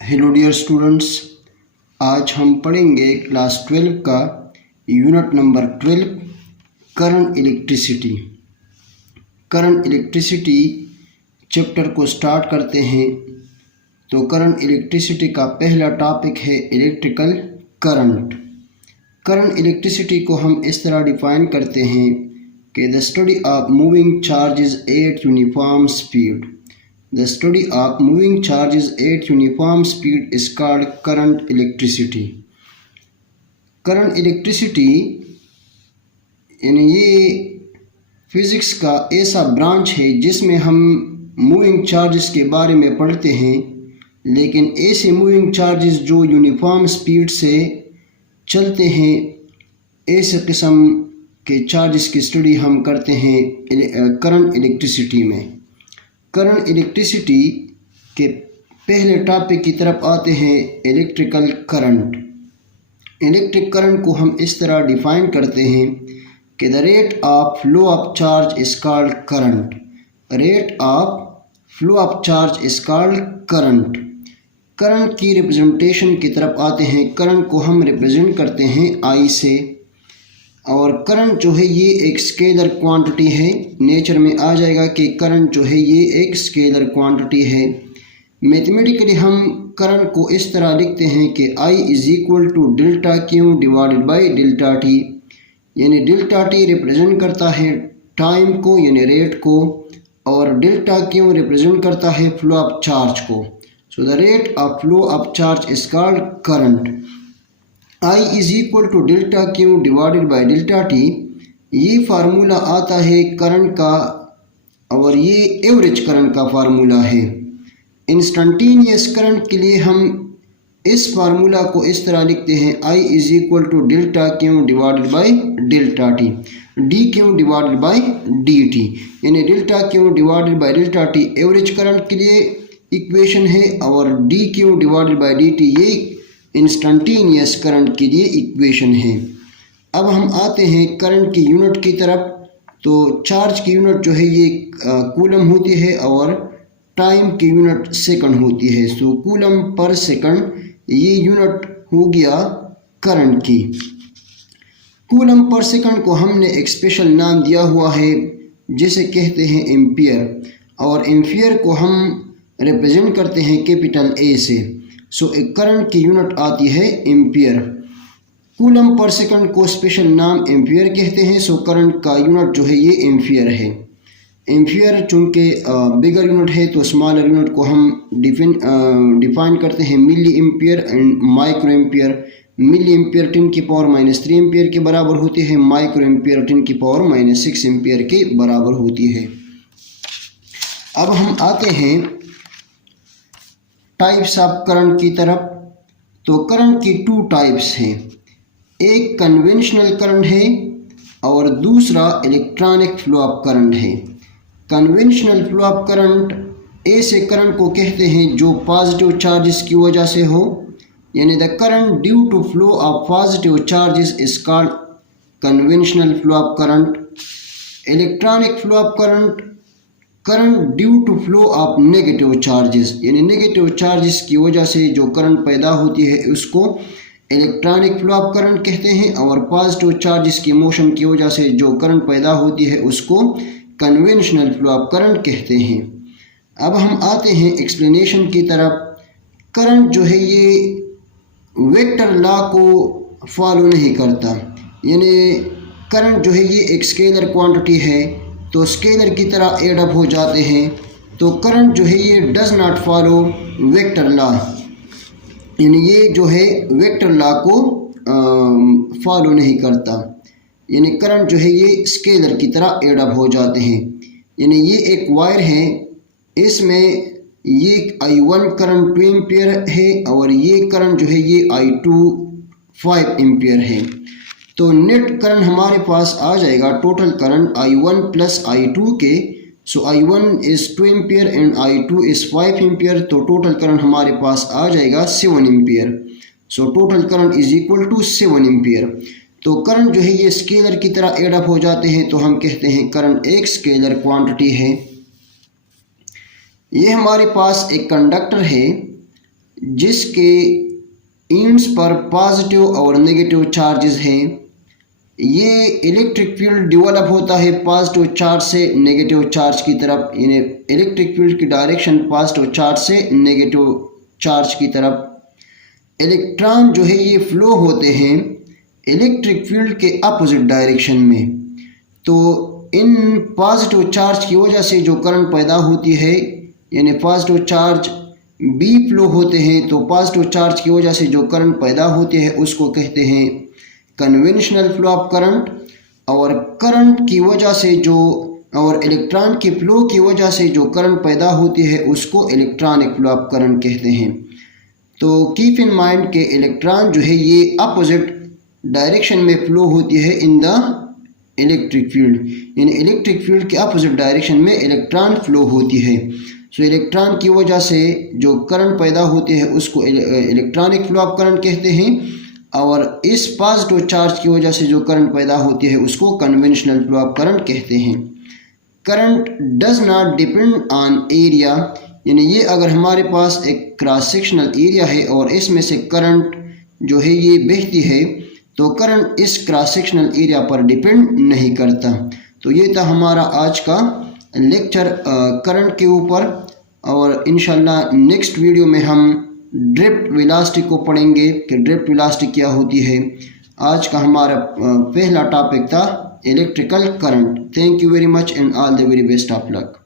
Hello dear students, आज हम पढ़ेंगे क्लास 12 का unit number 12 current electricity. Current electricity chapter को स्टार्ट करते हैं। तो करंट इलेक्ट्रिसिटी का पहला टॉपिक है इलेक्ट्रिकल करंट। करंट इलेक्ट्रिसिटी को हम इस तरह डिफाइन करते हैं कि the study of moving charges eight uniform speed. The study of moving charges at uniform speed is called current electricity. Current electricity यानी ये फिज़िक्स का ऐसा ब्रांच है जिसमें हम मूविंग चार्जेस के बारे में पढ़ते हैं, लेकिन ऐसे मूविंग चार्जेस जो यूनिफॉर्म स्पीड से चलते हैं, ऐसे किस्म के चार्जेस की स्टडी हम करते हैं करंट इलेक्ट्रिसिटी में। करंट इलेक्ट्रिसिटी के पहले टॉपिक की तरफ आते हैं, इलेक्ट्रिकल करंट। इलेक्ट्रिक करंट को हम इस तरह डिफाइन करते हैं कि the rate of flow of charge is called current. Rate of flow of charge is called current. Current की रिप्रेजेंटेशन की तरफ आते हैं। करंट को हम रिप्रेजेंट करते हैं आई से, और करंट जो है ये एक स्केलर क्वांटिटी है। नेचर में आ जाएगा कि करंट जो है ये एक स्केलर क्वांटिटी है। मैथमेटिकली हम करंट को इस तरह लिखते हैं कि I is equal to delta Q divided by delta T. यानी डेल्टा टी रिप्रेजेंट करता है टाइम को यानी रेट को, और डेल्टा क्यू रिप्रेजेंट करता है फ्लो ऑफ चार्ज को। So the rate of flow of charge is called current. I is equal to delta Q divided by delta T, ये फार्मूला आता है करंट का, और ये एवरेज करंट का फार्मूला है। इंस्टंटेनियस करंट के लिए हम इस फार्मूला को इस तरह लिखते हैं, I is equal to delta Q divided by delta T, D Q divided by D T. यानी delta Q divided by delta T average current के लिए इक्वेशन है, और D Q divided by D T ये instantaneous current के लिए equation है। अब हम आते हैं करंट की यूनिट की तरफ। तो चार्ज की यूनिट जो है ये कूलम होती है, और टाइम की यूनिट सेकंड होती है। सो कूलम पर सेकंड ये यूनिट हो गया करंट की। कूलम पर सेकंड को हमने एक स्पेशल नाम दिया हुआ है जिसे कहते हैं एम्पियर, और एम्पियर को हम रिप्रेजेंट करते हैं कैपिटल ए से। सो एक करंट की यूनिट आती है एम्पियर। कूलम पर सेकंड को स्पेशल नाम एम्पियर कहते हैं। सो करंट का यूनिट जो है ये एम्पियर है। एम्पियर चूँकि बिगर यूनिट है तो स्मॉलर यूनिट को हम डिफाइन करते हैं milli ampere and micro ampere. Milli ampere 10 की पावर -3 एम्पियर के बराबर होती है, माइक्रो एम्पियर 10 की पावर -6 एम्पियर के बराबर होती है। अब हम आते हैं टाइप्स ऑफ करंट की तरफ। तो करंट की 2 टाइप्स हैं, एक कन्वेंशनल करंट है और दूसरा इलेक्ट्रॉनिक फ्लो ऑफ करंट है। कन्वेंशनल फ्लो ऑफ करंट ऐसे करंट को कहते हैं जो पॉजिटिव चार्जेस की वजह से हो, यानी the current due to flow of positive charges is called conventional flow of current. Electronic flow of current due to flow of negative charges, यानी नेगेटिव चार्जेस की वजह से जो करंट पैदा होती है उसको इलेक्ट्रॉनिक फ्लो ऑफ करंट कहते हैं, और पॉजिटिव चार्जेस की मोशन की वजह से जो करंट पैदा होती है उसको कन्वेंशनल फ्लो ऑफ करंट कहते हैं। अब हम आते हैं एक्सप्लेनेशन की तरफ। करंट जो है ये वेक्टर लॉ को फॉलो नहीं करता, यानी करंट जो है ये एक स्केलर क्वांटिटी है तो स्केलर की तरह एड अप हो जाते हैं। तो करंट जो है ये does not follow vector law, यानी ये जो है वेक्टर लॉ को फॉलो नहीं करता, यानी करंट जो है ये स्केलर की तरह एड अप हो जाते हैं। यानी ये एक वायर है, इसमें ये I1 करंट 2 एम्पियर है, और ये करंट जो है ये I2 5 एम्पियर है। तो नेट करंट हमारे पास आ जाएगा total current I1 plus I2 के। So I1 is 2 ampere and I2 is 5 ampere. तो टोटल करंट हमारे पास आ जाएगा 7 ampere. So total current is equal to 7 ampere. तो करंट जो है ये स्केलर की तरह एड अप हो जाते हैं, तो हम कहते हैं करंट एक स्केलर क्वांटिटी है। ये हमारे पास एक कंडक्टर है, जिसके एंड्स पर पॉजिटिव और नेगेटिव चार्जेस हैं। ये इलेक्ट्रिक फील्ड डेवलप होता है पॉजिटिव चार्ज से नेगेटिव चार्ज की तरफ, यानी इलेक्ट्रिक फील्ड की डायरेक्शन पॉजिटिव चार्ज से नेगेटिव चार्ज की तरफ। इलेक्ट्रॉन जो है ये फ्लो होते हैं इलेक्ट्रिक फील्ड के अपोजिट डायरेक्शन में। तो इन पॉजिटिव चार्ज की वजह से जो करंट पैदा होती है, यानी पॉजिटिव चार्ज बी फ्लो होते हैं, तो पॉजिटिव चार्ज की वजह से जो करंट पैदा होते हैं उसको कहते हैं कन्वेंशनल फ्लो ऑफ करंट। और करंट की वजह से जो, और इलेक्ट्रॉन के फ्लो की वजह से जो करंट पैदा होती है उसको इलेक्ट्रॉनिक फ्लो ऑफ करंट कहते हैं। तो कीप इन माइंड के इलेक्ट्रॉन जो है ये अपोजिट डायरेक्शन में फ्लो होती है इन द इलेक्ट्रिक फील्ड, यानी इलेक्ट्रिक फील्ड के अपोजिट डायरेक्शन में इलेक्ट्रॉन फ्लो होती है। सो इलेक्ट्रॉन की वजह से जो करंट पैदा होते हैं उसको इलेक्ट्रॉनिक फ्लो ऑफ करंट कहते हैं, और इस पॉजिटिव चार्ज की वजह से जो करंट पैदा होती है उसको कन्वेंशनल फ्लो ऑफ करंट कहते हैं। Current does not depend on area, यानी ये अगर हमारे पास एक क्रॉस सेक्शनल एरिया है और इसमें से करंट जो है ये बहती है, तो करंट इस क्रॉस सेक्शनल एरिया पर डिपेंड नहीं करता। तो ये था हमारा आज का लेक्चर करंट के ऊपर, और इंशाल्लाह नेक्स्ट वीडियो में हम ड्रिफ्ट वेलोसिटी को पढ़ेंगे कि ड्रिफ्ट वेलोसिटी क्या होती है। आज का हमारा पहला टॉपिक था electrical current. Thank you very much and all the very best of luck.